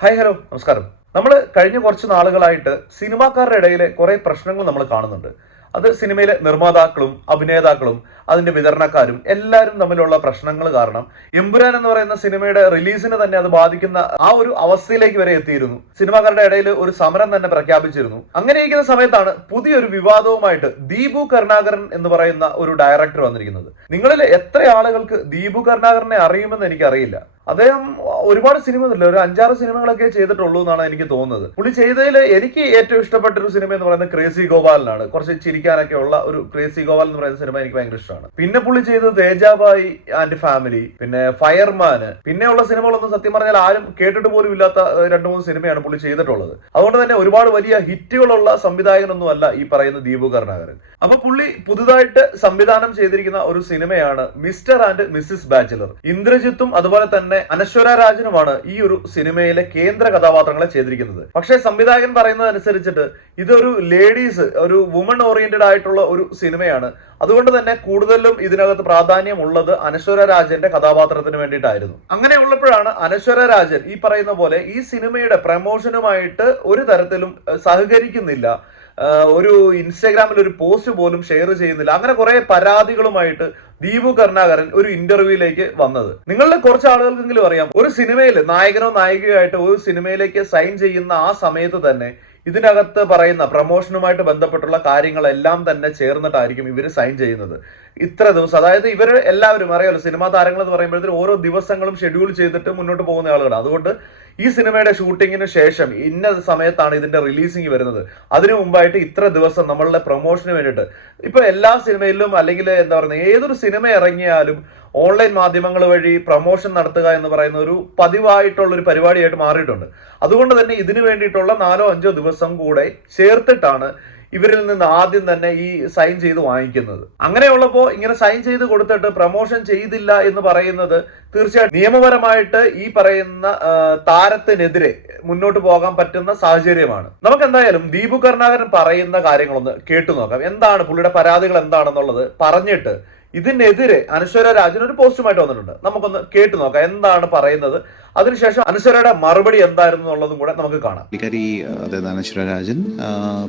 Hi hello നമസ്കാരം. നമ്മൾ കഴിഞ്ഞ കുറച്ച് നാളുകളായിട്ട് സിനിമാക്കാരുടെ ഇടയിലെ കുറെ പ്രശ്നങ്ങൾ നമ്മൾ കാണുന്നുണ്ട്. അത് സിനിമയിലെ നിർമ്മാതാക്കളും അഭിനേതാക്കളും അതിന്റെ വിതരണക്കാരും എല്ലാവരും തമ്മിലുള്ള പ്രശ്നങ്ങൾ കാരണം എമ്പുരാൻ എന്ന് പറയുന്ന സിനിമയുടെ റിലീസിനെ തന്നെ അത് ബാധിക്കുന്ന ആ ഒരു അവസ്ഥയിലേക്ക് വരെ എത്തിയിരുന്നു. സിനിമാക്കാരുടെ ഇടയിൽ ഒരു സമരം തന്നെ പ്രഖ്യാപിച്ചിരുന്നു. അങ്ങനെയിരിക്കുന്ന സമയത്താണ് പുതിയൊരു വിവാദവുമായിട്ട് ദീപു കരുണാകരൻ എന്ന് പറയുന്ന ഒരു ഡയറക്ടർ വന്നിരിക്കുന്നത്. നിങ്ങളിൽ എത്ര ആളുകൾക്ക് ദീപു കരുണാകരനെ അറിയുമെന്ന് എനിക്കറിയില്ല. അദ്ദേഹം ഒരുപാട് സിനിമകളില്ല, ഒരു 5-6 സിനിമകളൊക്കെ ചെയ്തിട്ടുള്ളൂ എന്നാണ് എനിക്ക് തോന്നുന്നത്. പുള്ളി ചെയ്തതിൽ എനിക്ക് ഏറ്റവും ഇഷ്ടപ്പെട്ട ഒരു സിനിമ എന്ന് പറയുന്നത് ക്രേസി ഗോപാലനാണ്. കുറച്ച് ചിരിക്കാനൊക്കെ ഉള്ള ഒരു ക്രേസി ഗോപാൽ എന്ന് പറയുന്ന സിനിമ എനിക്ക് ഭയങ്കര ഇഷ്ടമാണ്. പിന്നെ പുള്ളി ചെയ്തത് തേജാബായി ആൻഡ് ഫാമിലി, പിന്നെ ഫയർമാന്, പിന്നെയുള്ള സിനിമകളൊന്നും സത്യം പറഞ്ഞാൽ ആരും കേട്ടിട്ട് പോലും ഇല്ലാത്ത 2-3 സിനിമയാണ് പുള്ളി ചെയ്തിട്ടുള്ളത്. അതുകൊണ്ട് തന്നെ ഒരുപാട് വലിയ ഹിറ്റുകളുള്ള സംവിധായകനൊന്നും അല്ല ഈ പറയുന്ന ദീപു കരുണാകരൻ. അപ്പൊ പുള്ളി പുതുതായിട്ട് സംവിധാനം ചെയ്തിരിക്കുന്ന ഒരു സിനിമയാണ് മിസ്റ്റർ ആൻഡ് മിസ്സിസ് ബാച്ചിലർ. ഇന്ദ്രജിത്തും അതുപോലെ തന്നെ അനശ്വര രാജനുമാണ് ഈ ഒരു സിനിമയിലെ കേന്ദ്ര കഥാപാത്രങ്ങളെ ചെയ്തിരിക്കുന്നത്. പക്ഷേ സംവിധായകൻ പറയുന്നത് അനുസരിച്ചിട്ട് ഇതൊരു ലേഡീസ്, ഒരു വുമൺ ഓറിയന്റഡ് ആയിട്ടുള്ള ഒരു സിനിമയാണ്. അതുകൊണ്ട് തന്നെ കൂടുതലും ഇതിനകത്ത് പ്രാധാന്യം ഉള്ളത് അനശ്വര രാജന്റെ കഥാപാത്രത്തിന് വേണ്ടിയിട്ടായിരുന്നു. അങ്ങനെ ഉള്ളപ്പോഴാണ് അനശ്വര രാജൻ ഈ പറയുന്ന പോലെ ഈ സിനിമയുടെ പ്രമോഷനുമായിട്ട് ഒരു തരത്തിലും സഹകരിക്കുന്നില്ല, ഒരു ഇൻസ്റ്റാഗ്രാമിൽ ഒരു പോസ്റ്റ് പോലും ഷെയർ ചെയ്യുന്നില്ല. അങ്ങനെ കുറെ പരാതികളുമായിട്ട് ദീപു കരുണാകരൻ ഒരു ഇന്റർവ്യൂയിലേക്ക് വന്നത്. നിങ്ങളുടെ കുറച്ച് ആളുകൾക്കെങ്കിലും അറിയാം, ഒരു സിനിമയിൽ നായകനോ നായികയോ ആയിട്ട് ഒരു സിനിമയിലേക്ക് സൈൻ ചെയ്യുന്ന ആ സമയത്ത് തന്നെ ഇതിനകത്ത് പറയുന്ന പ്രമോഷനുമായിട്ട് ബന്ധപ്പെട്ടുള്ള കാര്യങ്ങളെല്ലാം തന്നെ ചേർന്നിട്ടായിരിക്കും ഇവർ സൈൻ ചെയ്യുന്നത്. ഇത്ര ദിവസം, അതായത് ഇവർ എല്ലാവരും അറിയാലോ, സിനിമാ താരങ്ങൾ എന്ന് പറയുമ്പോഴത്തേക്കും ഓരോ ദിവസങ്ങളും ഷെഡ്യൂൾ ചെയ്തിട്ട് മുന്നോട്ട് പോകുന്ന ആളുകളാണ്. അതുകൊണ്ട് ഈ സിനിമയുടെ ഷൂട്ടിങ്ങിന് ശേഷം ഇന്ന സമയത്താണ് ഇതിന്റെ റിലീസിങ് വരുന്നത്, അതിനു മുമ്പായിട്ട് ഇത്ര ദിവസം നമ്മളുടെ പ്രൊമോഷന് വേണ്ടിയിട്ട് ഇപ്പൊ എല്ലാ സിനിമയിലും അല്ലെങ്കിൽ എന്താ പറയുന്നത് ഏതൊരു സിനിമ ഇറങ്ങിയാലും ഓൺലൈൻ മാധ്യമങ്ങൾ വഴി പ്രൊമോഷൻ നടത്തുക എന്ന് പറയുന്ന ഒരു പതിവായിട്ടുള്ള ഒരു പരിപാടിയായിട്ട് മാറിയിട്ടുണ്ട്. അതുകൊണ്ട് തന്നെ ഇതിനു വേണ്ടിയിട്ടുള്ള 4-5 ദിവസം കൂടെ ചേർത്തിട്ടാണ് ഇവരിൽ നിന്ന് ആദ്യം തന്നെ ഈ സൈൻ ചെയ്ത് വാങ്ങിക്കുന്നത്. അങ്ങനെയുള്ളപ്പോൾ ഇങ്ങനെ സൈൻ ചെയ്ത് കൊടുത്തിട്ട് പ്രൊമോഷൻ ചെയ്തില്ല എന്ന് പറയുന്നത് തീർച്ചയായിട്ടും നിയമപരമായിട്ട് ഈ പറയുന്ന താരത്തിനെതിരെ മുന്നോട്ട് പോകാൻ പറ്റുന്ന സാഹചര്യമാണ്. നമുക്ക് എന്തായാലും ദീപു കരുണാകരൻ പറയുന്ന കാര്യങ്ങളൊന്ന് കേട്ടു നോക്കാം. എന്താണ് പുള്ളിയുടെ പരാതികൾ എന്താണെന്നുള്ളത് പറഞ്ഞിട്ട് ഇതിനെതിരെ അനശ്വര രാജൻ ഒരു പോസ്റ്റുമായിട്ട് വന്നിട്ടുണ്ട്. നമുക്കൊന്ന് കേട്ടു നോക്കാം എന്താണ് പറയുന്നത്. അതിനുശേഷം അനശ്വരയുടെ മറുപടി എന്തായിരുന്നു എന്നുള്ളതും കൂടെ നമുക്ക് കാണാം. അതായത് അനശ്വര രാജൻ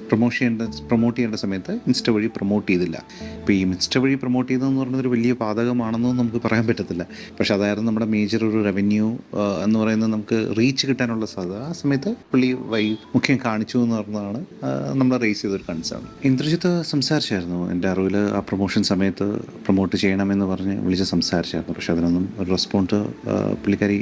പ്രൊമോട്ട് ചെയ്യേണ്ട സമയത്ത് ഇൻസ്റ്റ വഴി പ്രൊമോട്ട് ചെയ്തില്ല. ഇപ്പോൾ ഈ ഇൻസ്റ്റ വഴി പ്രൊമോട്ട് ചെയ്തതെന്ന് പറയുന്നത് ഒരു വലിയ പാതകമാണെന്നും നമുക്ക് പറയാൻ പറ്റത്തില്ല. പക്ഷെ അതായിരുന്നു നമ്മുടെ മേജർ ഒരു റവന്യൂ എന്ന് പറയുന്നത്, നമുക്ക് റീച്ച് കിട്ടാനുള്ള സാധ്യത ആ സമയത്ത് പുള്ളി മുഖ്യം കാണിച്ചു എന്ന് പറഞ്ഞതാണ് നമ്മൾ റേസ് ചെയ്തൊരു കൺസേൺ. ഇന്ദ്രജിത്ത് സംസാരിച്ചായിരുന്നു എൻ്റെ അറിവിൽ ആ പ്രൊമോഷൻ സമയത്ത് പ്രൊമോട്ട് ചെയ്യണമെന്ന് പറഞ്ഞ് വിളിച്ച് സംസാരിച്ചായിരുന്നു. പക്ഷെ അതിനൊന്നും ഒരു റെസ്പോണ്ട് പുള്ളിക്കാരി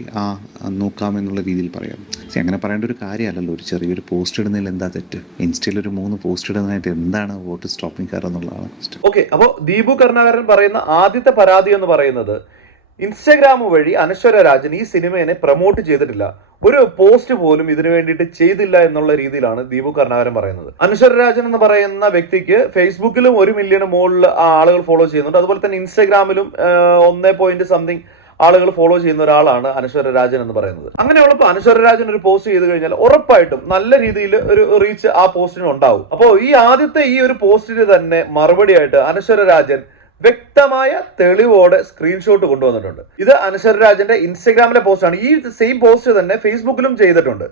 നോക്കാമെന്നുള്ള രീതിയിൽ പറയാം. അങ്ങനെ പറയേണ്ട ഒരു കാര്യമല്ലല്ലോ. ഒരു ചെറിയൊരു പോസ്റ്റ് ഇടുന്നതിൽ എന്താ തെറ്റ്? ഇൻസ്റ്റയിൽ ഒരു 3 പോസ്റ്റ് ഇടുന്നതായിട്ട് എന്താണ് വോട്ട് സ്റ്റോപ്പിംഗ് കാർ എന്നുള്ളതാണ്. ഓക്കെ, അപ്പോൾ ദീപു കരുണാകരൻ പറയുന്ന ആദ്യത്തെ പരാതി എന്ന് പറയുന്നത് ഇൻസ്റ്റഗ്രാം വഴി അനശ്വര രാജൻ ഈ സിനിമയെ പ്രൊമോട്ട് ചെയ്തിട്ടില്ല, ഒരു പോസ്റ്റ് പോലും ഇതിനു വേണ്ടിയിട്ട് ചെയ്തില്ല എന്നുള്ള രീതിയിലാണ് ദീപു കരുണാകരൻ പറയുന്നത്. അനശ്വര രാജൻ എന്ന് പറയുന്ന വ്യക്തിക്ക് ഫേസ്ബുക്കിലും 1 മില്യൺ മുകളിൽ ആളുകൾ ഫോളോ ചെയ്യുന്നുണ്ട്. അതുപോലെ തന്നെ ഇൻസ്റ്റഗ്രാമിലും 1 ആളുകൾ ഫോളോ ചെയ്യുന്ന ഒരാളാണ് അനശ്വര രാജൻ എന്ന് പറയുന്നത്. അങ്ങനെയുള്ളപ്പോൾ അനശ്വര രാജൻ ഒരു പോസ്റ്റ് ചെയ്ത് കഴിഞ്ഞാൽ ഉറപ്പായിട്ടും നല്ല രീതിയിൽ ഒരു റീച്ച് ആ പോസ്റ്റിന് ഉണ്ടാവും. അപ്പോൾ ഈ ആദ്യത്തെ ഈ ഒരു പോസ്റ്റിന് തന്നെ മറുപടിയായിട്ട് അനശ്വര രാജൻ വ്യക്തമായ തെളിവോടെ സ്ക്രീൻഷോട്ട് കൊണ്ടുവന്നിട്ടുണ്ട്. ഇത് അനശ്വര രാജന്റെ ഇൻസ്റ്റഗ്രാമിലെ പോസ്റ്റാണ്. ഈ സെയിം പോസ്റ്റ് തന്നെ ഫേസ്ബുക്കിലും ചെയ്തിട്ടുണ്ട്.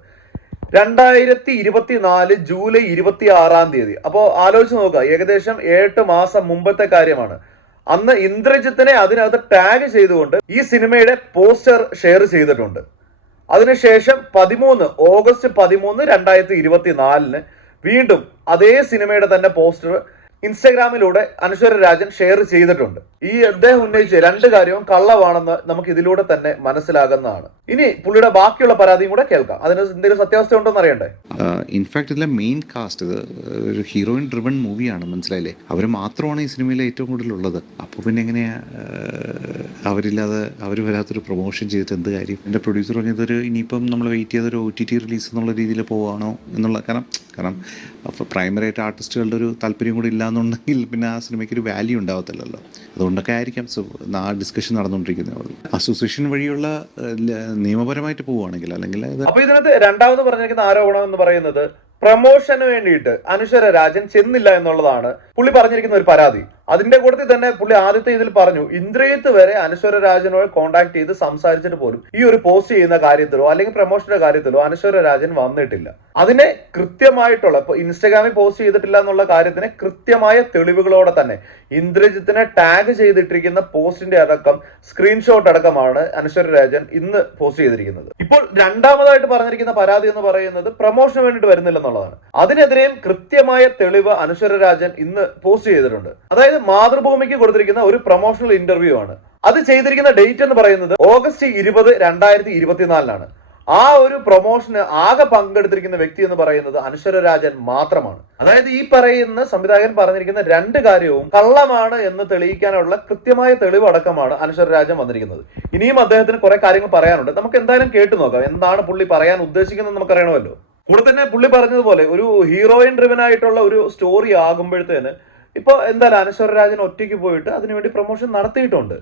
2024 ജൂലൈ 26 അപ്പോൾ ആലോചിച്ച് നോക്കുക, ഏകദേശം 8 മാസം മുമ്പത്തെ കാര്യമാണ്. അന്ന് ഇന്ദ്രജിത്തിനെ അതിനകത്ത് ടാഗ് ചെയ്തുകൊണ്ട് ഈ സിനിമയുടെ പോസ്റ്റർ ഷെയർ ചെയ്തിട്ടുണ്ട്. അതിനുശേഷം ഓഗസ്റ്റ് 13, 2024 വീണ്ടും അതേ സിനിമയുടെ തന്നെ പോസ്റ്റർ ഇൻസ്റ്റഗ്രാമിലൂടെ അനശ്വര രാജൻ ഷെയർ ചെയ്തിട്ടുണ്ട്. ഈ അദ്ദേഹം ഉന്നയിച്ച 2 കാര്യവും കള്ളമാണെന്ന് നമുക്ക് ഇതിലൂടെ തന്നെ മനസ്സിലാകുന്നതാണ്. ഇനി പുള്ളിയുടെ ബാക്കിയുള്ള പരാതിയും കൂടെ കേൾക്കാം. അതിന് എന്തെങ്കിലും സത്യാവസ്ഥ ഉണ്ടോ എന്ന് അറിയണ്ടേ? ഇൻഫാക്ട് ഇതിലെ മെയിൻ കാസ്റ്റ് ഇത് ഒരു ഹീറോയിൻ ഡ്രിവൺ മൂവിയാണ്, മനസ്സിലായില്ലേ? അവർ മാത്രമാണ് ഈ സിനിമയിൽ ഏറ്റവും കൂടുതലുള്ളത്. അപ്പോൾ പിന്നെ എങ്ങനെയാ അവരില്ലാതെ അവർ വരാത്തൊരു പ്രൊമോഷൻ ചെയ്തിട്ട് എന്ത് കാര്യം? എൻ്റെ പ്രൊഡ്യൂസർ പറഞ്ഞതൊരു ഇനിയിപ്പം നമ്മൾ വെയിറ്റ് ചെയ്തൊരു OTT റിലീസ് എന്നുള്ള രീതിയിൽ പോവുകയാണോ എന്നുള്ള, കാരണം പ്രൈമറി ആയിട്ട് ആർട്ടിസ്റ്റുകളുടെ ഒരു താല്പര്യം കൂടി ഇല്ലാന്നുണ്ടെങ്കിൽ പിന്നെ ആ സിനിമയ്ക്ക് ഒരു വാല്യൂ ഉണ്ടാവത്തില്ലല്ലോ. അതുകൊണ്ടൊക്കെ ആയിരിക്കാം ആ ഡിസ്കഷൻ നടന്നുകൊണ്ടിരിക്കുന്നത്. അസോസിയേഷൻ വഴിയുള്ള നിയമപരമായിട്ട് പോവുകയാണെങ്കിൽ അല്ലെങ്കിൽ അപ്പൊ ഇതിനകത്ത് രണ്ടാമത് പറഞ്ഞിരിക്കുന്ന ആരോപണം എന്ന് പറയുന്നത് പ്രമോഷന് വേണ്ടിയിട്ട് അനശ്വര രാജൻ ചെന്നില്ല എന്നുള്ളതാണ് പുള്ളി പറഞ്ഞിരിക്കുന്ന ഒരു പരാതി. അതിന്റെ കൂട്ടത്തിൽ തന്നെ പുള്ളി ആദ്യത്തെ ഇതിൽ പറഞ്ഞു, ഇന്ദ്രിയത്ത് വരെ അനശ്വര രാജനോട് കോൺടാക്ട് ചെയ്ത് സംസാരിച്ചിട്ട് പോലും ഈ ഒരു പോസ്റ്റ് ചെയ്യുന്ന കാര്യത്തിലോ അല്ലെങ്കിൽ പ്രൊമോഷന്റെ കാര്യത്തിലോ അനശ്വര രാജൻ വന്നിട്ടില്ല. അതിനെ കൃത്യമായിട്ടുള്ള, ഇപ്പൊ ഇൻസ്റ്റാഗ്രാമിൽ പോസ്റ്റ് ചെയ്തിട്ടില്ല എന്നുള്ള കാര്യത്തിന് കൃത്യമായ തെളിവുകളോടെ തന്നെ ഇന്ദ്രജിത്തിനെ ടാഗ് ചെയ്തിട്ടിരിക്കുന്ന പോസ്റ്റിന്റെ അടക്കം സ്ക്രീൻഷോട്ട് അടക്കമാണ് അനശ്വര രാജൻ ഇന്ന് പോസ്റ്റ് ചെയ്തിരിക്കുന്നത്. ഇപ്പോൾ രണ്ടാമതായിട്ട് പറഞ്ഞിരിക്കുന്ന പരാതി എന്ന് പറയുന്നത് പ്രൊമോഷന് വേണ്ടിയിട്ട് വരുന്നില്ലെന്നുള്ളതാണ്. അതിനെതിരെയും കൃത്യമായ തെളിവ് അനശ്വര രാജൻ ഇന്ന് പോസ്റ്റ് ചെയ്തിട്ടുണ്ട്. അതായത് മാതൃഭൂമിക്ക് കൊടുത്തിരിക്കുന്ന ഒരു പ്രൊമോഷണൽ ഇന്റർവ്യൂ ആണ്. അത് ചെയ്തിരിക്കുന്ന ഡേറ്റ് എന്ന് പറയുന്നത് ഓഗസ്റ്റ് 20, 2024 ആ ഒരു പ്രൊമോഷന് ആകെ പങ്കെടുത്തിരിക്കുന്ന വ്യക്തി എന്ന് പറയുന്നത് അനശ്വര രാജൻ മാത്രമാണ്. അതായത് ഈ പറയുന്ന സംവിധായകൻ പറഞ്ഞിരിക്കുന്ന രണ്ട് കാര്യവും കള്ളമാണ് എന്ന് തെളിയിക്കാനുള്ള കൃത്യമായ തെളിവ് അടക്കമാണ് അനശ്വര രാജൻ വന്നിരിക്കുന്നത്. ഇനിയും അദ്ദേഹത്തിന് കുറെ കാര്യങ്ങൾ പറയാനുണ്ട്. നമുക്ക് എന്തായാലും കേട്ടു നോക്കാം എന്താണ് പുള്ളി പറയാൻ ഉദ്ദേശിക്കുന്നത് നമുക്കറിയണമല്ലോ. കൂടെ തന്നെ പുള്ളി പറഞ്ഞതുപോലെ ഒരു ഹീറോയിൻ ഡ്രിവൻ ആയിട്ടുള്ള ഒരു സ്റ്റോറി ആകുമ്പോഴത്തേന് ഇപ്പൊ എന്തായാലും അനശ്വര രാജൻ ഒറ്റയ്ക്ക് പോയിട്ട് അതിനുവേണ്ടി പ്രൊമോഷൻ നടത്തിയിട്ടുണ്ട്.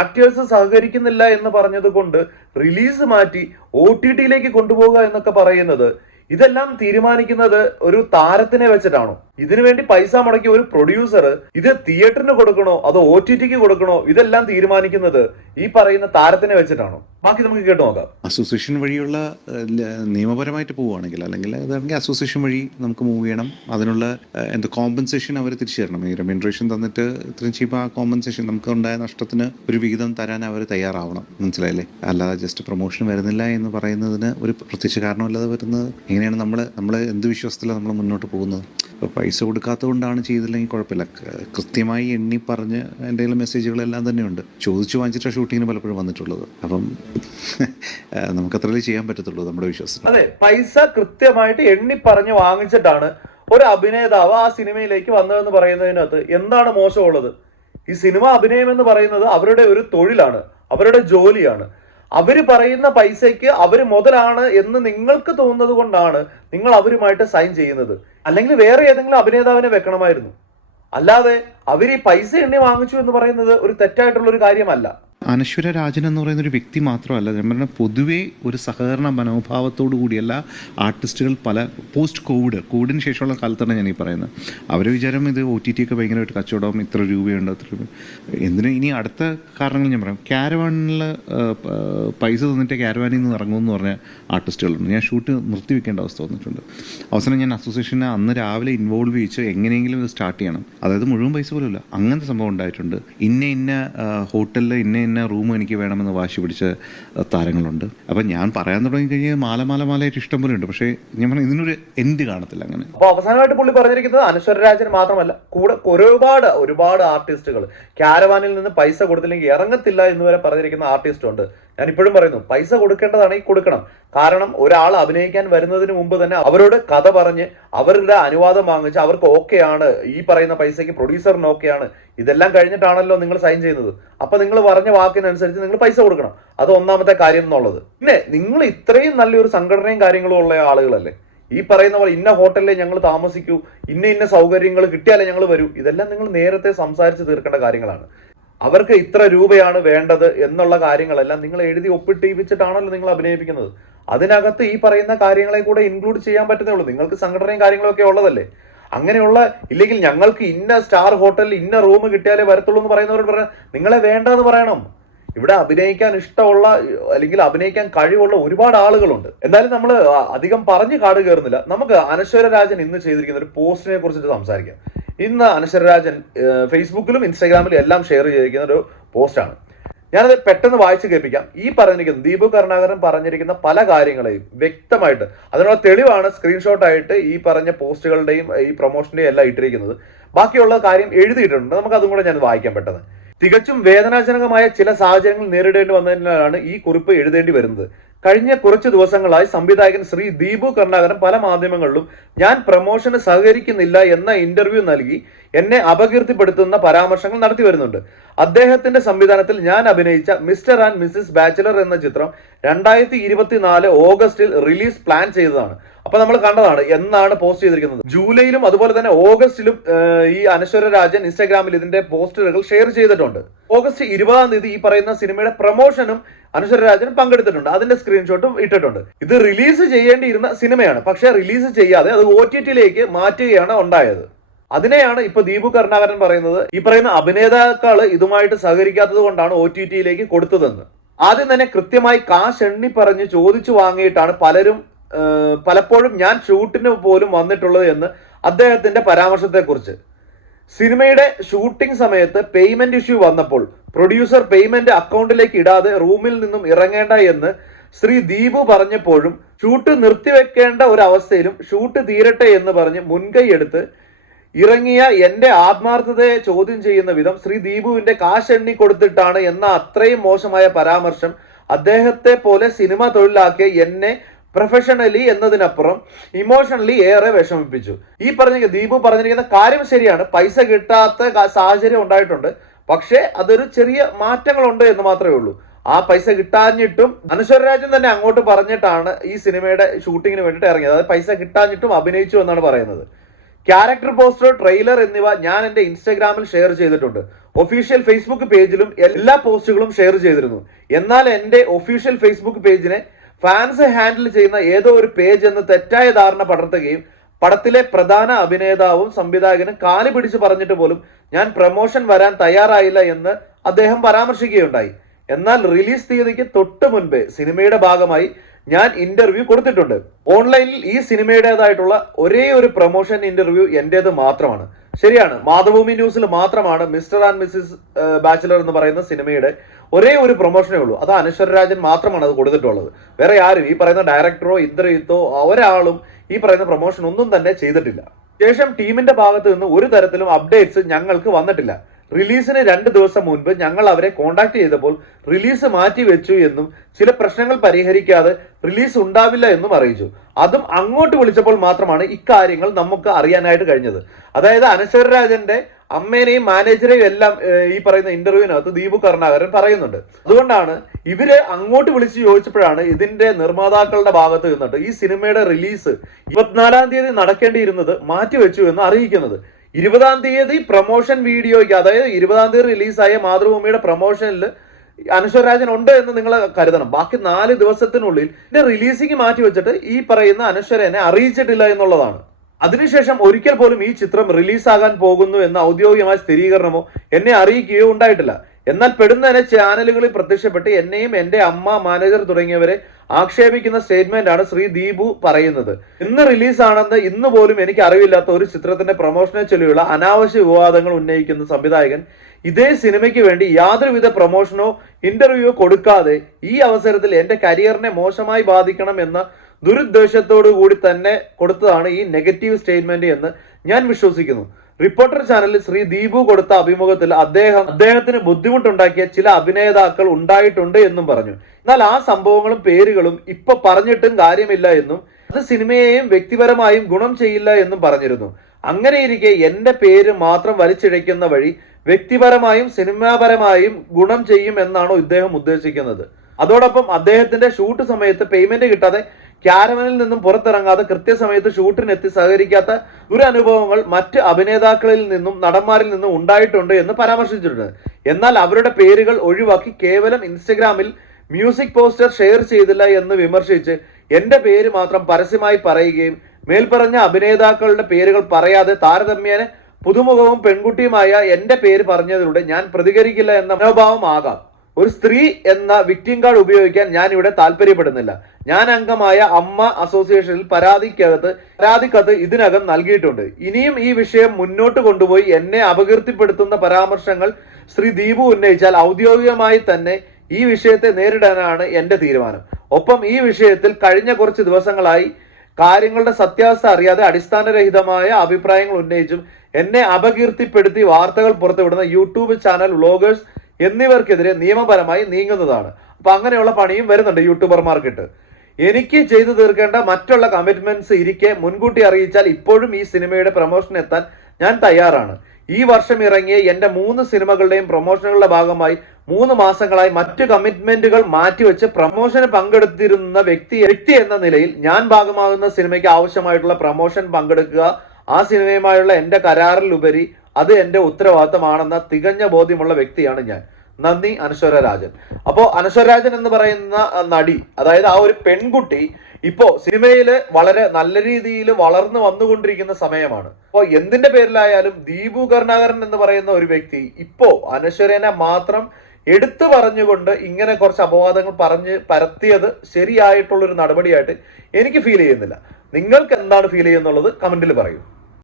ആക്ടേഴ്സ് സഹകരിക്കുന്നില്ല എന്ന് പറഞ്ഞത് കൊണ്ട് റിലീസ് മാറ്റി OTT കൊണ്ടുപോകുക എന്നൊക്കെ പറയുന്നത്, ഇതെല്ലാം തീരുമാനിക്കുന്നത് ഒരു താരത്തിനെ വെച്ചിട്ടാണോ? ഇതിനുവേണ്ടി പൈസ മുടക്കിയ ഒരു പ്രൊഡ്യൂസർ ഇത് തിയേറ്ററിന് കൊടുക്കണോ അതോ OTT കൊടുക്കണോ? ഇതെല്ലാം തീരുമാനിക്കുന്നത് ഈ പറയുന്ന താരത്തിനെ വെച്ചിട്ടാണോ? ബാക്കി നമുക്ക് കേട്ട് നോക്കാം. അസോസിയേഷൻ വഴിയുള്ള നിയമപരമായിട്ട് പോവുകയാണെങ്കിൽ, അല്ലെങ്കിൽ അതാണെങ്കിൽ അസോസിയേഷൻ വഴി നമുക്ക് മൂവ് ചെയ്യണം. അതിനുള്ള എന്ത് കോമ്പൻസേഷൻ അവർ തിരിച്ചു തരണം. ഈ റെമ്യൂണറേഷൻ തന്നിട്ട് ഇത്രയും ചെയ്യുമ്പോൾ ആ കോമ്പൻസേഷൻ നമുക്ക് ഉണ്ടായ നഷ്ടത്തിന് ഒരു വിഹിതം തരാൻ അവർ തയ്യാറാവണം. മനസ്സിലായില്ലേ? അല്ലാതെ ജസ്റ്റ് പ്രൊമോഷൻ വരുന്നില്ല എന്ന് പറയുന്നതിന് ഒരു പ്രത്യേകിച്ച് കാരണമല്ലാതെ വരുന്നത് എങ്ങനെയാണ്? നമ്മൾ എന്ത് വിശ്വാസത്തിലാണ് നമ്മൾ മുന്നോട്ട് പോകുന്നത്? ഇപ്പോൾ പൈസ കൊടുക്കാത്തത് കൊണ്ടാണ് ചെയ്തില്ലെങ്കിൽ കുഴപ്പമില്ല. കൃത്യമായി എണ്ണി പറഞ്ഞ് എൻ്റെ കയ്യിൽ മെസ്സേജുകളെല്ലാം തന്നെയുണ്ട്. ചോദിച്ചു വാങ്ങിച്ചിട്ട് ഷൂട്ടിങ്ങിന് പലപ്പോഴും വന്നിട്ടുള്ളത്. അപ്പം നമുക്കത്രേ ചെയ്യാൻ പറ്റത്തുള്ളൂ നമ്മുടെ വിശ്വാസം. അതെ, പൈസ കൃത്യമായിട്ട് എണ്ണി പറഞ്ഞ് വാങ്ങിച്ചിട്ടാണ് ഒരു അഭിനേതാവ് ആ സിനിമയിലേക്ക് വന്നതെന്ന് പറയുന്നതിനകത്ത് എന്താണ് മോശമുള്ളത്? ഈ സിനിമ അഭിനയം എന്ന് പറയുന്നത് അവരുടെ ഒരു തൊഴിലാണ്, അവരുടെ ജോലിയാണ്. അവര് പറയുന്ന പൈസയ്ക്ക് അവര് മുതലാണ് എന്ന് നിങ്ങൾക്ക് തോന്നുന്നത് കൊണ്ടാണ് നിങ്ങൾ അവരുമായിട്ട് സൈൻ ചെയ്യുന്നത്. അല്ലെങ്കിൽ വേറെ ഏതെങ്കിലും അഭിനേതാവിനെ വെക്കണമായിരുന്നു. അല്ലാതെ അവർ ഈ പൈസ എണ്ണി വാങ്ങിച്ചു എന്ന് പറയുന്നത് ഒരു തെറ്റായിട്ടുള്ള ഒരു കാര്യമല്ല. അനശ്വര രാജൻ എന്ന് പറയുന്ന ഒരു വ്യക്തി മാത്രമല്ല, ഞാൻ പറഞ്ഞ പൊതുവേ ഒരു സഹകരണ മനോഭാവത്തോടു കൂടിയല്ല ആർട്ടിസ്റ്റുകൾ പല കോവിഡിന് ശേഷമുള്ള കാലത്താണ് ഞാൻ ഈ പറയുന്നത്. അവരെ വിചാരം ഇത് OTT ഒക്കെ ഭയങ്കരമായിട്ട് കച്ചവടം, ഇത്ര രൂപയുണ്ട്, അത്ര രൂപ എന്തിനും. ഇനി അടുത്ത കാരണങ്ങൾ ഞാൻ പറയാം. ക്യാരവാനിൽ പൈസ തന്നിട്ട് ക്യാരവാനിൽ നിന്ന് ഇറങ്ങുമെന്ന് പറഞ്ഞ ആർട്ടിസ്റ്റുകളുണ്ട്. ഞാൻ ഷൂട്ട് നിർത്തിവെക്കേണ്ട അവസ്ഥ വന്നിട്ടുണ്ട്. അവസാനം ഞാൻ അസോസിയേഷനെ അന്ന് രാവിലെ ഇൻവോൾവ് ചെയ്യിച്ച് എങ്ങനെയെങ്കിലും ഇത് സ്റ്റാർട്ട് ചെയ്യണം. അതായത് മുഴുവൻ പൈസ പോലും ഇല്ല, അങ്ങനത്തെ സംഭവം ഉണ്ടായിട്ടുണ്ട്. ഇന്ന ഹോട്ടലിൽ ഇന്ന റൂം എനിക്ക് വേണമെന്ന് വാശി പിടിച്ച താരങ്ങളുണ്ട്. അപ്പം ഞാൻ പറയാൻ തുടങ്ങിക്കഴിഞ്ഞാൽ മാലയായിട്ട് ഇഷ്ടം പോലെ ഉണ്ട്. പക്ഷേ ഞാൻ പറഞ്ഞ ഇതിനൊരു എൻഡ് കാണത്തില്ല. അങ്ങനെ അപ്പോൾ അവസാനമായിട്ട് പുള്ളി പറഞ്ഞിരിക്കുന്നത് അനശ്വര രാജൻ മാത്രമല്ല, കൂടെ ഒരുപാട് ആർട്ടിസ്റ്റുകൾ ക്യാരവാനിൽ നിന്ന് പൈസ കൊടുത്തില്ലെങ്കിൽ ഇറങ്ങത്തില്ല എന്ന് വരെ പറഞ്ഞിരിക്കുന്ന ആർട്ടിസ്റ്റ് ഉണ്ട്. ഞാൻ ഇപ്പോഴും പറയുന്നു, പൈസ കൊടുക്കേണ്ടതാണെങ്കിൽ കൊടുക്കണം. കാരണം ഒരാൾ അഭിനയിക്കാൻ വരുന്നതിന് മുമ്പ് തന്നെ അവരോട് കഥ പറഞ്ഞ് അവരുടെ അനുവാദം വാങ്ങിച്ച് അവർക്ക് ഓക്കെയാണ്, ഈ പറയുന്ന പൈസയ്ക്ക് പ്രൊഡ്യൂസറിന് ഓക്കെയാണ്, ഇതെല്ലാം കഴിഞ്ഞിട്ടാണല്ലോ നിങ്ങൾ സൈൻ ചെയ്യുന്നത്. അപ്പൊ നിങ്ങൾ പറഞ്ഞ വാക്കിനനുസരിച്ച് നിങ്ങൾ പൈസ കൊടുക്കണം. അത് ഒന്നാമത്തെ കാര്യം എന്നുള്ളത്. പിന്നെ നിങ്ങൾ ഇത്രയും നല്ലൊരു സംഘടനയും കാര്യങ്ങളും ഉള്ള ആളുകളല്ലേ. ഈ പറയുന്ന പോലെ ഇന്ന ഹോട്ടലിലെ ഞങ്ങൾ താമസിക്കൂ, ഇന്ന സൗകര്യങ്ങൾ കിട്ടിയാലേ ഞങ്ങൾ വരൂ, ഇതെല്ലാം നിങ്ങൾ നേരത്തെ സംസാരിച്ച് തീർക്കേണ്ട കാര്യങ്ങളാണ്. അവർക്ക് ഇത്ര രൂപയാണ് വേണ്ടത് എന്നുള്ള കാര്യങ്ങളെല്ലാം നിങ്ങൾ എഴുതി ഒപ്പിട്ടിപ്പിച്ചിട്ടാണല്ലോ നിങ്ങൾ അഭിനയിപ്പിക്കുന്നത്. അതിനകത്ത് ഈ പറയുന്ന കാര്യങ്ങളെ കൂടെ ഇൻക്ലൂഡ് ചെയ്യാൻ പറ്റുന്നേ ഉള്ളൂ. നിങ്ങൾക്ക് സംഘടനയും കാര്യങ്ങളൊക്കെ ഉള്ളതല്ലേ. അങ്ങനെയുള്ള ഇല്ലെങ്കിൽ ഞങ്ങൾക്ക് ഇന്ന സ്റ്റാർ ഹോട്ടലിൽ ഇന്ന റൂം കിട്ടിയാലേ വരത്തുള്ളൂ എന്ന് പറയുന്നവരോട് പറയാം, നിങ്ങളെ വേണ്ടെന്ന് പറയണം. ഇവിടെ അഭിനയിക്കാൻ ഇഷ്ടമുള്ള അല്ലെങ്കിൽ അഭിനയിക്കാൻ കഴിവുള്ള ഒരുപാട് ആളുകളുണ്ട്. എന്തായാലും നമ്മൾ അധികം പറഞ്ഞു കാട് കയറുന്നില്ല. നമുക്ക് അനശ്വര രാജൻ ഇന്ന് ചെയ്തിരിക്കുന്ന ഒരു പോസ്റ്റിനെ കുറിച്ചിട്ട് സംസാരിക്കാം. ഇന്ന് അനശ്വര രാജൻ ഫേസ്ബുക്കിലും ഇൻസ്റ്റാഗ്രാമിലും എല്ലാം ഷെയർ ചെയ്തിരിക്കുന്ന ഒരു പോസ്റ്റാണ്. ഞാനത് പെട്ടെന്ന് വായിച്ച് കേൾപ്പിക്കാം. ഈ പറഞ്ഞിരിക്കുന്നത് ദീപു കരുണാകരൻ പറഞ്ഞിരിക്കുന്ന പല കാര്യങ്ങളെയും വ്യക്തമായിട്ട് അതിനുള്ള തെളിവാണ് സ്ക്രീൻഷോട്ടായിട്ട് ഈ പറഞ്ഞ പോസ്റ്റുകളുടെയും ഈ പ്രൊമോഷന്റെയും എല്ലാം ഇട്ടിരിക്കുന്നത്. ബാക്കിയുള്ള കാര്യം എഴുതിയിട്ടുണ്ട്. നമുക്ക് അതും കൂടെ ഞാൻ വായിക്കാം പെട്ടെന്ന്. തികച്ചും വേദനാജനകമായ ചില സാഹചര്യങ്ങൾ നേരിടേണ്ടി വന്നതിനാലാണ് ഈ കുറിപ്പ് എഴുതേണ്ടി വരുന്നത്. കഴിഞ്ഞ കുറച്ച് ദിവസങ്ങളായി സംവിധായകൻ ശ്രീ ദീപു കരുണാകരൻ പല മാധ്യമങ്ങളിലും ഞാൻ പ്രമോഷന് സഹകരിക്കുന്നില്ല എന്ന ഇന്റർവ്യൂ നൽകി എന്നെ അപകീർത്തിപ്പെടുത്തുന്ന പരാമർശങ്ങൾ നടത്തി വരുന്നുണ്ട്. അദ്ദേഹത്തിന്റെ സംവിധാനത്തിൽ ഞാൻ അഭിനയിച്ച മിസ്റ്റർ ആൻഡ് മിസ്സിസ് ബാച്ചിലർ എന്ന ചിത്രം 2024 ഓഗസ്റ്റിൽ റിലീസ് പ്ലാൻ ചെയ്തതാണ്. അപ്പൊ നമ്മൾ കണ്ടതാണ് എന്നാണ് പോസ്റ്റ് ചെയ്തിരിക്കുന്നത്. ജൂലൈയിലും അതുപോലെ തന്നെ ഓഗസ്റ്റിലും ഈ അനശ്വര രാജൻ ഇൻസ്റ്റാഗ്രാമിൽ ഇതിന്റെ പോസ്റ്ററുകൾ ഷെയർ ചെയ്തിട്ടുണ്ട്. ഓഗസ്റ്റ് 20 ഈ പറയുന്ന സിനിമയുടെ പ്രൊമോഷനും അനശ്വര രാജൻ പങ്കെടുത്തിട്ടുണ്ട്. അതിന്റെ സ്ക്രീൻഷോട്ടും ഇട്ടിട്ടുണ്ട്. ഇത് റിലീസ് ചെയ്യേണ്ടിയിരുന്ന സിനിമയാണ്, പക്ഷെ റിലീസ് ചെയ്യാതെ അത് OTT മാറ്റുകയാണ് ഉണ്ടായത്. അതിനെയാണ് ഇപ്പൊ ദീപു കരുണാകരൻ പറയുന്നത് ഈ പറയുന്ന അഭിനേതാക്കൾ ഇതുമായിട്ട് സഹകരിക്കാത്തത് കൊണ്ടാണ് OTT-യിലേക്ക് കൊടുത്തതെന്ന്. ആദ്യം തന്നെ കൃത്യമായി കാശ് എണ്ണി പറഞ്ഞ് ചോദിച്ചു വാങ്ങിയിട്ടാണ് പലപ്പോഴും ഞാൻ ഷൂട്ടിന് പോലും വന്നിട്ടുള്ളത് എന്ന് അദ്ദേഹത്തിന്റെ പരാമർശത്തെക്കുറിച്ച്. സിനിമയുടെ ഷൂട്ടിംഗ് സമയത്ത് പേയ്മെന്റ് ഇഷ്യൂ വന്നപ്പോൾ പ്രൊഡ്യൂസർ പേയ്മെന്റ് അക്കൗണ്ടിലേക്ക് ഇടാതെ റൂമിൽ നിന്നും ഇറങ്ങേണ്ട എന്ന് ശ്രീ ദീപു പറഞ്ഞപ്പോഴും ഷൂട്ട് നിർത്തിവെക്കേണ്ട ഒരു അവസ്ഥയിലും ഷൂട്ട് തീരട്ടെ എന്ന് പറഞ്ഞ് മുൻകൈ എടുത്ത് ഇറങ്ങിയ എന്റെ ആത്മാർത്ഥതയെ ചോദ്യം ചെയ്യുന്ന വിധം ശ്രീ ദീപുവിന്റെ കാശ് എണ്ണി കൊടുത്തിട്ടാണ് എന്ന അത്രയും മോശമായ പരാമർശം അദ്ദേഹത്തെ പോലെ സിനിമ തൊഴിലാക്കിയ എന്നെ പ്രൊഫഷണലി എന്നതിനപ്പുറം ഇമോഷണലി ഏറെ വിഷമിപ്പിച്ചു. ഈ ദീപു പറഞ്ഞിരിക്കുന്ന കാര്യം ശരിയാണ്, പൈസ കിട്ടാത്ത സാഹചര്യം ഉണ്ടായിട്ടുണ്ട്. പക്ഷേ അതൊരു ചെറിയ മാറ്റങ്ങളുണ്ട് എന്ന് മാത്രമേ ഉള്ളൂ. ആ പൈസ കിട്ടാഞ്ഞിട്ടും അനശ്വര രാജൻ തന്നെ അങ്ങോട്ട് പറഞ്ഞിട്ടാണ് ഈ സിനിമയുടെ ഷൂട്ടിങ്ങിന് വേണ്ടിയിട്ട് ഇറങ്ങിയത്. അതായത് പൈസ കിട്ടാഞ്ഞിട്ടും അഭിനയിച്ചു എന്നാണ് പറയുന്നത്. ക്യാരക്ടർ പോസ്റ്റർ, ട്രെയിലർ എന്നിവ ഞാൻ എന്റെ ഇൻസ്റ്റഗ്രാമിൽ ഷെയർ ചെയ്തിട്ടുണ്ട്. ഒഫീഷ്യൽ ഫേസ്ബുക്ക് പേജിലും എല്ലാ പോസ്റ്റുകളും ഷെയർ ചെയ്തിരുന്നു. എന്നാൽ എന്റെ ഒഫീഷ്യൽ ഫേസ്ബുക്ക് പേജിനെ ഫാൻസ് ഹാൻഡിൽ ചെയ്യുന്ന ഏതോ ഒരു പേജ് എന്ന് തെറ്റായ ധാരണ പടർത്തുകയും പടത്തിലെ പ്രധാന അഭിനേതാവും സംവിധായകനും കാല് പിടിച്ച് പറഞ്ഞിട്ട് പോലും ഞാൻ പ്രമോഷൻ വരാൻ തയ്യാറായില്ല എന്ന് അദ്ദേഹം പരാമർശിക്കുകയുണ്ടായി. എന്നാൽ റിലീസ് തീയതിക്ക് തൊട്ട് മുൻപേ സിനിമയുടെ ഭാഗമായി ഞാൻ ഇന്റർവ്യൂ കൊടുത്തിട്ടുണ്ട്. ഓൺലൈനിൽ ഈ സിനിമയുടേതായിട്ടുള്ള ഒരേ ഒരു പ്രൊമോഷൻ ഇന്റർവ്യൂ എന്റേത് മാത്രമാണ്. ശരിയാണ്, മാതൃഭൂമി ന്യൂസിൽ മാത്രമാണ് മിസ്റ്റർ ആൻഡ് മിസ്സിസ് ബാച്ചിലർ എന്ന് പറയുന്ന സിനിമയുടെ ഒരേ ഒരു പ്രൊമോഷനേ ഉള്ളൂ. അത് അനശ്വര രാജൻ മാത്രമാണ് അത് കൊടുത്തിട്ടുള്ളത്. വേറെ ആരും ഈ പറയുന്ന ഡയറക്ടറോ ഇന്ദ്രജിത്തോ ഒരാളും ഈ പറയുന്ന പ്രൊമോഷൻ ഒന്നും തന്നെ ചെയ്തിട്ടില്ല. ശേഷം ടീമിന്റെ ഭാഗത്ത് നിന്ന് ഒരു തരത്തിലും അപ്ഡേറ്റ്സ് ഞങ്ങൾക്ക് വന്നിട്ടില്ല. റിലീസിന് 2 ദിവസം മുൻപ് ഞങ്ങൾ അവരെ കോണ്ടാക്ട് ചെയ്തപ്പോൾ റിലീസ് മാറ്റി വെച്ചു എന്നും ചില പ്രശ്നങ്ങൾ പരിഹരിക്കാതെ റിലീസ് ഉണ്ടാവില്ല എന്നും അറിയിച്ചു. അതും അങ്ങോട്ട് വിളിച്ചപ്പോൾ മാത്രമാണ് ഇക്കാര്യങ്ങൾ നമുക്ക് അറിയാനായിട്ട് കഴിഞ്ഞത്. അതായത് അനശ്വര രാജന്റെ അമ്മേനെയും മാനേജരെയും എല്ലാം ഈ പറയുന്ന ഇന്റർവ്യൂവിനകത്ത് ദീപു കരുണാകരൻ പറയുന്നുണ്ട്. അതുകൊണ്ടാണ് ഇവര് അങ്ങോട്ട് വിളിച്ച് ചോദിച്ചപ്പോഴാണ് ഇതിന്റെ നിർമ്മാതാക്കളുടെ ഭാഗത്ത് നിന്നിട്ട് ഈ സിനിമയുടെ റിലീസ് 24-ാം തീയതി നടക്കേണ്ടിയിരുന്നത് മാറ്റിവെച്ചു എന്ന് അറിയിക്കുന്നത്. 20-ാം തീയതി പ്രൊമോഷൻ വീഡിയോയ്ക്ക്, അതായത് 20-ാം തീയതി റിലീസായ മാതൃഭൂമിയുടെ പ്രൊമോഷനിൽ അനശ്വര രാജൻ ഉണ്ട് എന്ന് നിങ്ങൾ കരുതണം. ബാക്കി 4 ദിവസത്തിനുള്ളിൽ ഇതിന്റെ റിലീസിങ് മാറ്റി വെച്ചിട്ട് ഈ പറയുന്ന അനശ്വരനെ അറിയിച്ചിട്ടില്ല എന്നുള്ളതാണ്. അതിനുശേഷം ഒരിക്കൽ പോലും ഈ ചിത്രം റിലീസാകാൻ പോകുന്നു എന്ന ഔദ്യോഗികമായ സ്ഥിരീകരണമോ എന്നെ അറിയിക്കുകയോ ഉണ്ടായിട്ടില്ല. എന്നാൽ പെടുന്നതിനെ ചാനലുകളിൽ പ്രത്യക്ഷപ്പെട്ട് എന്നെയും എന്റെ അമ്മ, മാനേജർ തുടങ്ങിയവരെ ആക്ഷേപിക്കുന്ന സ്റ്റേറ്റ്മെന്റ് ആണ് ശ്രീ ദീപു പറയുന്നത്. ഇന്ന് റിലീസാണെന്ന് ഇന്ന് പോലും എനിക്ക് അറിവില്ലാത്ത ഒരു ചിത്രത്തിന്റെ പ്രൊമോഷനെ ചൊല്ലിയുള്ള അനാവശ്യ വിവാദങ്ങൾ ഉന്നയിക്കുന്ന സംവിധായകൻ ഇതേ സിനിമയ്ക്ക് വേണ്ടി യാതൊരുവിധ പ്രൊമോഷനോ ഇന്റർവ്യൂയോ കൊടുക്കാതെ ഈ അവസരത്തിൽ എന്റെ കരിയറിനെ മോശമായി ബാധിക്കണം എന്ന ദുരുദ്ദേശത്തോടു കൂടി തന്നെ കൊടുത്തതാണ് ഈ നെഗറ്റീവ് സ്റ്റേറ്റ്മെന്റ് എന്ന് ഞാൻ വിശ്വസിക്കുന്നു. റിപ്പോർട്ടർ ചാനലിൽ ശ്രീ ദീപു കൊടുത്ത അഭിമുഖത്തിൽ അദ്ദേഹത്തിന് ബുദ്ധിമുട്ടുണ്ടാക്കിയ ചില അഭിനേതാക്കൾ ഉണ്ടായിട്ടുണ്ട് എന്നും പറഞ്ഞു. എന്നാൽ ആ സംഭവങ്ങളും പേരുകളും ഇപ്പൊ പറഞ്ഞിട്ടും കാര്യമില്ല എന്നും അത് സിനിമയെയും വ്യക്തിപരമായും ഗുണം ചെയ്യില്ല എന്നും പറഞ്ഞിരുന്നു. അങ്ങനെയിരിക്കെ എന്റെ പേര് മാത്രം വലിച്ചിഴയ്ക്കുന്ന വഴി വ്യക്തിപരമായും സിനിമാപരമായും ഗുണം ചെയ്യും എന്നാണോ ഇദ്ദേഹം ഉദ്ദേശിക്കുന്നത്? അതോടൊപ്പം അദ്ദേഹത്തിന്റെ ഷൂട്ട് സമയത്ത് പേയ്മെന്റ് കിട്ടാതെ ക്യാരവനിൽ നിന്നും പുറത്തിറങ്ങാതെ കൃത്യസമയത്ത് ഷൂട്ടിനെത്തി സഹകരിക്കാത്ത ദുരനുഭവങ്ങൾ മറ്റ് അഭിനേതാക്കളിൽ നിന്നും നടന്മാരിൽ നിന്നും ഉണ്ടായിട്ടുണ്ട് എന്ന് പരാമർശിച്ചിട്ടുണ്ട്. എന്നാൽ അവരുടെ പേരുകൾ ഒഴിവാക്കി കേവലം ഇൻസ്റ്റഗ്രാമിൽ മ്യൂസിക് പോസ്റ്റർ ഷെയർ ചെയ്തില്ല എന്ന് വിമർശിച്ച് എന്റെ പേര് മാത്രം പരസ്യമായി പറയുകയും മേൽപ്പറഞ്ഞ അഭിനേതാക്കളുടെ പേരുകൾ പറയാതെ താരതമ്യേന പുതുമുഖവും പെൺകുട്ടിയുമായ എന്റെ പേര് പറഞ്ഞതിലൂടെ ഞാൻ പ്രതികരിക്കില്ല എന്ന മനോഭാവം ആകാം. ഒരു സ്ത്രീ എന്ന വിക്ടിം കാർഡ് ഉപയോഗിക്കാൻ ഞാൻ ഇവിടെ താല്പര്യപ്പെടുന്നില്ല. ഞാൻ അംഗമായ അമ്മ അസോസിയേഷനിൽ പരാതിക്കത്ത് ഇതിനകം നൽകിയിട്ടുണ്ട്. ഇനിയും ഈ വിഷയം മുന്നോട്ട് കൊണ്ടുപോയി എന്നെ അപകീർത്തിപ്പെടുത്തുന്ന പരാമർശങ്ങൾ ശ്രീ ദീപു ഉന്നയിച്ചാൽ ഔദ്യോഗികമായി തന്നെ ഈ വിഷയത്തെ നേരിടാനാണ് എന്റെ തീരുമാനം. ഒപ്പം ഈ വിഷയത്തിൽ കഴിഞ്ഞ കുറച്ച് ദിവസങ്ങളായി കാര്യങ്ങളുടെ സത്യാവസ്ഥ അറിയാതെ അടിസ്ഥാനരഹിതമായ അഭിപ്രായങ്ങൾ ഉന്നയിച്ചും എന്നെ അപകീർത്തിപ്പെടുത്തി വാർത്തകൾ പുറത്തുവിടുന്ന യൂട്യൂബ് ചാനൽ, വ്ലോഗേഴ്സ് എന്നിവർക്കെതിരെ നിയമപരമായി നീങ്ങുന്നതാണ്. അപ്പൊ അങ്ങനെയുള്ള പണിയും വരുന്നുണ്ട് യൂട്യൂബർമാർക്കിട്ട്. എനിക്ക് ചെയ്തു തീർക്കേണ്ട മറ്റുള്ള കമ്മിറ്റ്മെന്റ്സ് ഇരിക്കെ മുൻകൂട്ടി അറിയിച്ചാൽ ഇപ്പോഴും ഈ സിനിമയുടെ പ്രൊമോഷൻ എത്താൻ ഞാൻ തയ്യാറാണ്. ഈ വർഷം ഇറങ്ങിയ എന്റെ 3 സിനിമകളുടെയും പ്രൊമോഷനുകളുടെ ഭാഗമായി 3 മാസങ്ങളായി മറ്റു കമ്മിറ്റ്മെന്റുകൾ മാറ്റിവെച്ച് പ്രൊമോഷന് പങ്കെടുത്തിരുന്ന വ്യക്തി എന്ന നിലയിൽ ഞാൻ ഭാഗമാകുന്ന സിനിമയ്ക്ക് ആവശ്യമായിട്ടുള്ള പ്രൊമോഷൻ പങ്കെടുക്കുക, ആ സിനിമയുമായുള്ള എന്റെ കരാറിലുപരി അത് എന്റെ ഉത്തരവാദിത്തമാണെന്ന തികഞ്ഞ ബോധ്യമുള്ള വ്യക്തിയാണ് ഞാൻ. നന്ദി അനശ്വര രാജൻ. അപ്പോ അനശ്വര രാജൻ എന്ന് പറയുന്ന നടി, അതായത് ആ ഒരു പെൺകുട്ടി ഇപ്പോ സിനിമയിൽ വളരെ നല്ല രീതിയിൽ വളർന്നു വന്നുകൊണ്ടിരിക്കുന്ന സമയമാണ്. അപ്പോൾ എന്തിന്റെ പേരിലായാലും ദീപു കരുണാകരൻ എന്ന് പറയുന്ന ഒരു വ്യക്തി ഇപ്പോ അനശ്വരനെ മാത്രം എടുത്തു പറഞ്ഞുകൊണ്ട് ഇങ്ങനെ കുറച്ച് അപവാദങ്ങൾ പറഞ്ഞ് പരത്തിയത് ശരിയായിട്ടുള്ളൊരു നടപടിയായിട്ട് എനിക്ക് ഫീൽ ചെയ്യുന്നില്ല. നിങ്ങൾക്ക് എന്താണ് ഫീൽ ചെയ്യുന്നുള്ളത് കമന്റിൽ പറയൂ.